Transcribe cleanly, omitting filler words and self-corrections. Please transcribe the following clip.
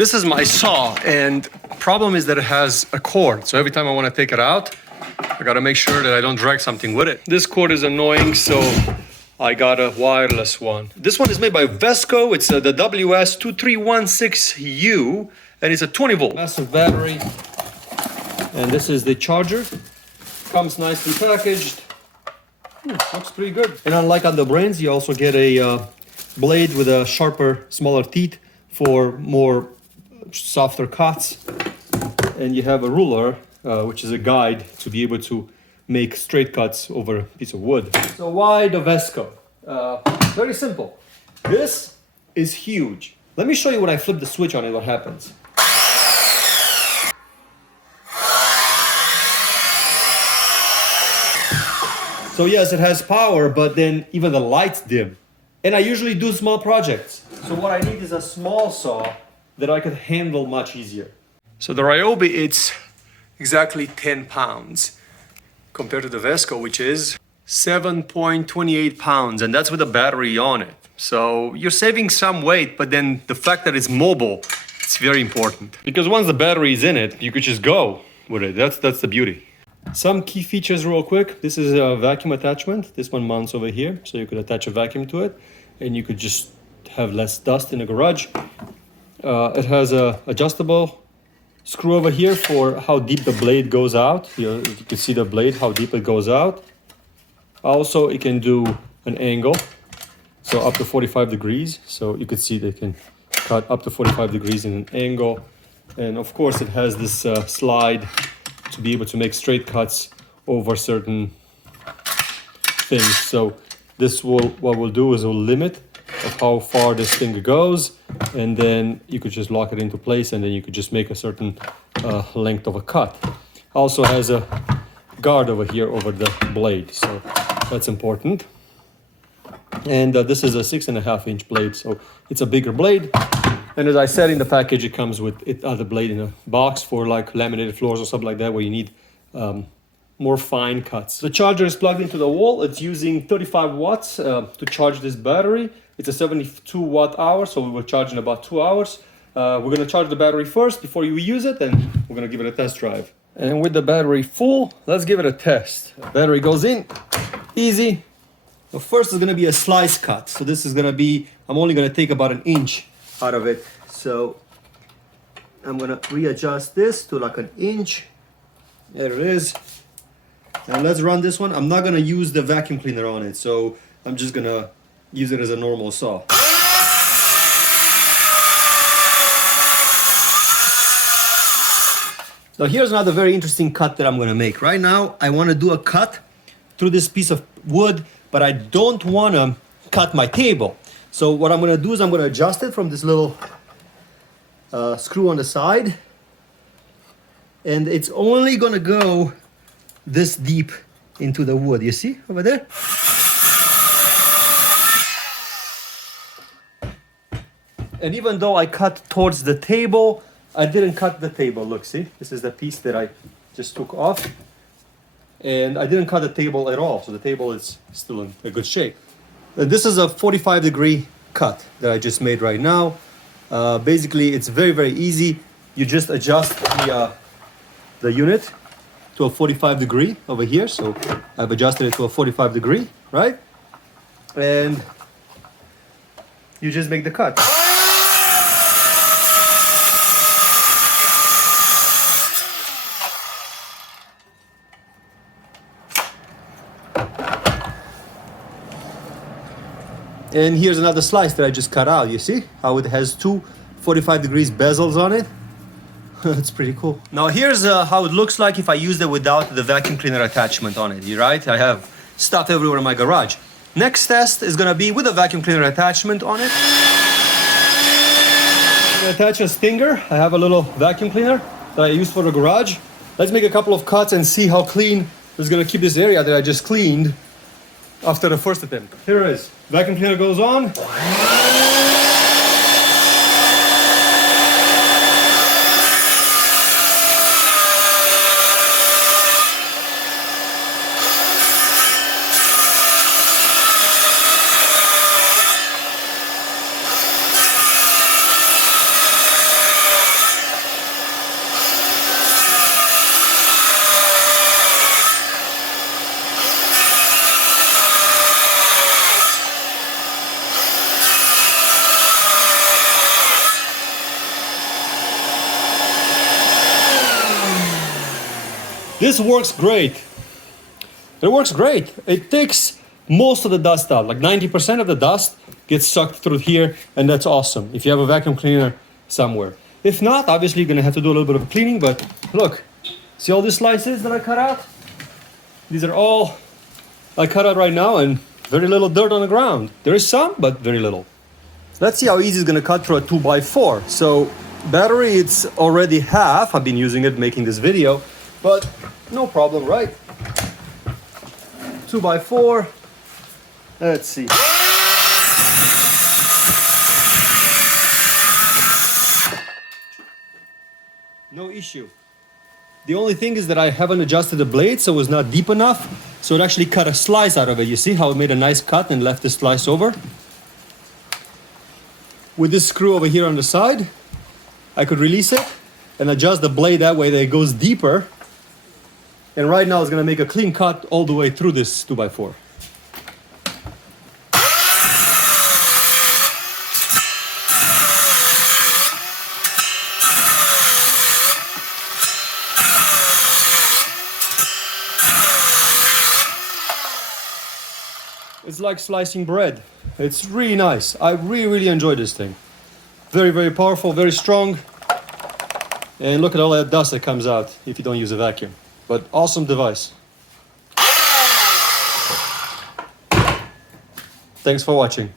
This is my saw, and problem is that it has a cord. So every time I want to take it out, I got to make sure that I don't drag something with it. This cord is annoying, so I got a wireless one. This one is made by WESCO. It's the WS2316U, and it's a 20 volt. Massive battery. And this is the charger. Comes nicely packaged. Looks pretty good. And unlike on the brands, you also get a blade with a sharper, smaller teeth for more softer cuts. And you have a ruler, which is a guide to be able to make straight cuts over a piece of wood. So why the WESCO? Very simple. This is huge. Let me show you when I flip the switch on it, what happens. So yes, it has power, but then even the lights dim. And I usually do small projects. So what I need is a small saw that I could handle much easier. So the Ryobi, it's exactly 10 pounds compared to the WESCO, which is 7.28 pounds, and that's with a battery on it. So you're saving some weight, but then the fact that it's mobile, it's very important. Because once the battery is in it, you could just go with it. That's the beauty. Some key features real quick. This is a vacuum attachment. This one mounts over here, so you could attach a vacuum to it, and you could just have less dust in the garage. It has a adjustable screw over here for how deep the blade goes out. You can see the blade, how deep it goes out. Also, it can do an angle, so up to 45 degrees. So you could see they can cut up to 45 degrees in an angle. And of course, it has this slide to be able to make straight cuts over certain things. So this what we'll do is we'll limit of how far this thing goes, and then you could just lock it into place, and then you could just make a certain length of a cut. Also has a guard over here over the blade, so that's important. And this is a 6.5-inch blade, so it's a bigger blade. And as I said in the package, it comes with other blade in a box for like laminated floors or something like that, where you need more fine cuts. The charger is plugged into the wall. It's using 35 watts to charge this battery. It's a 72 watt hour, so we will charge in about 2 hours. We're gonna charge the battery first before you use it, and we're gonna give it a test drive. And with the battery full, let's give it a test. Battery goes in, easy. The first is gonna be a slice cut. So this is gonna be, I'm only gonna take about 1 inch out of it. So I'm gonna readjust this to like 1 inch. There it is. Now let's run this one. I'm not gonna use the vacuum cleaner on it, so I'm just gonna use it as a normal saw. Now here's another very interesting cut that I'm gonna make. Right now, I wanna do a cut through this piece of wood, but I don't wanna cut my table. So what I'm gonna do is I'm gonna adjust it from this little screw on the side. And it's only gonna go this deep into the wood. You see over there? And even though I cut towards the table, I didn't cut the table. Look, see? This is the piece that I just took off. And I didn't cut the table at all. So the table is still in a good shape. And this is a 45-degree cut that I just made right now. Basically, it's very, very easy. You just adjust the unit to a 45-degree over here. So I've adjusted it to a 45-degree, right? And you just make the cut. And here's another slice that I just cut out. You see how it has two 45 degrees bezels on it? It's pretty cool. Now here's how it looks like if I used it without the vacuum cleaner attachment on it, right? I have stuff everywhere in my garage. Next test is gonna be with a vacuum cleaner attachment on it. I'm gonna attach a stinger. I have a little vacuum cleaner that I use for the garage. Let's make a couple of cuts and see how clean it's gonna keep this area that I just cleaned after the first attempt. Here it is. Vacuum cleaner goes on. This works great. It works great. It takes most of the dust out, like 90% of the dust gets sucked through here, and that's awesome if you have a vacuum cleaner somewhere. If not, obviously you're gonna have to do a little bit of cleaning, but look, see all these slices that I cut out? These are all I cut out right now, and very little dirt on the ground. There is some, but very little. Let's see how easy it's gonna cut through a 2x4. So battery, it's already half. I've been using it making this video, but no problem, right? 2x4. Let's see. No issue. The only thing is that I haven't adjusted the blade, so it was not deep enough. So it actually cut a slice out of it. You see how it made a nice cut and left the slice over? With this screw over here on the side, I could release it and adjust the blade that way that it goes deeper. And right now it's gonna make a clean cut all the way through this 2x4. It's like slicing bread. It's really nice. I really enjoy this thing. Very, very powerful, very strong. And look at all that dust that comes out if you don't use a vacuum. But awesome device. Thanks for watching.